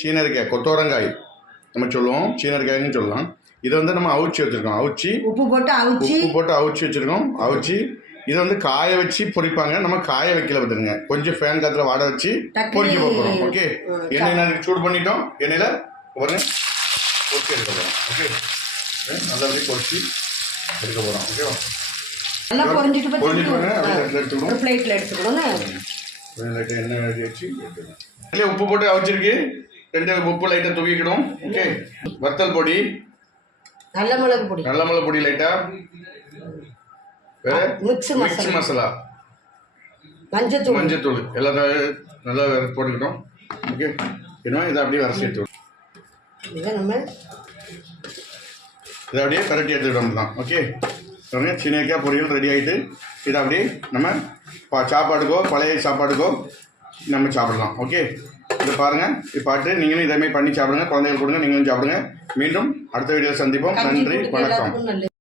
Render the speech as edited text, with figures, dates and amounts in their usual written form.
சீனரிக்காய் கொத்தவரங்காய் நம்ம சொல்லுவோம், சீனரிக்காய்னு சொல்லலாம். இதை வந்து நம்ம அவிச்சு வச்சுருக்கோம். உப்பு போட்டு அவிச்சு வச்சுருக்கோம். அவிச்சு இதை வந்து காய வச்சு பொரிப்பாங்க. நம்ம காய வைக்கல பார்த்துருங்க, கொஞ்சம் ஃபேன் காற்றுல வாட வச்சு பொரிக்க போகிறோம். ஓகே, எண்ணெய் நான் சூடு பண்ணிட்டோம். எண்ணெயில் பாருங்க பொரிச்சு எடுக்க போகிறோம். ஓகே, நல்லபடி பொரிச்சு எடுக்க போகிறோம். ஓகேவா, நல்லா பொரிஞ்சிட்டு எடுத்துக்கணும். பிளேட்டில் எடுத்துக்கணும். லைட்டாக எண்ணெய் வச்சு எடுத்துக்கணும். இல்லையே உப்பு போட்டு அவிச்சிருக்கு. 2 உப்பு லைட்டாக தூக்கிக்கணும். ஓகே, வத்தல் பொடி, நல்ல மிளகு பொடி லைட்டாக, வேறு மிக்ஸ் மசாலா, மஞ்சத்தூள் எல்லாத்தையும் நல்லா போட்டுக்கிட்டோம். ஓகே, ஏன்னா இதை அப்படியே வரைச்சி எடுத்துக்கிட்டோம். இதை அப்படியே கரட்டி எடுத்துக்கிட்டோம் தான். ஓகே, சீனரிக்காய் பொரியல் ரெடி ஆகிட்டு இதை அப்படியே நம்ம சாப்பாடுக்கோ பழைய சாப்பாடுக்கோ நம்ம சாப்பிடலாம். ஓகே, இதை பாருங்கள். இப்போ நீங்களும் இதேமாதிரி பண்ணி சாப்பிடுங்க, குழந்தைகள் கொடுங்க, நீங்களும் சாப்பிடுங்க. மீண்டும் அடுத்த வீடியோவில் சந்திப்போம். நன்றி, வணக்கம்.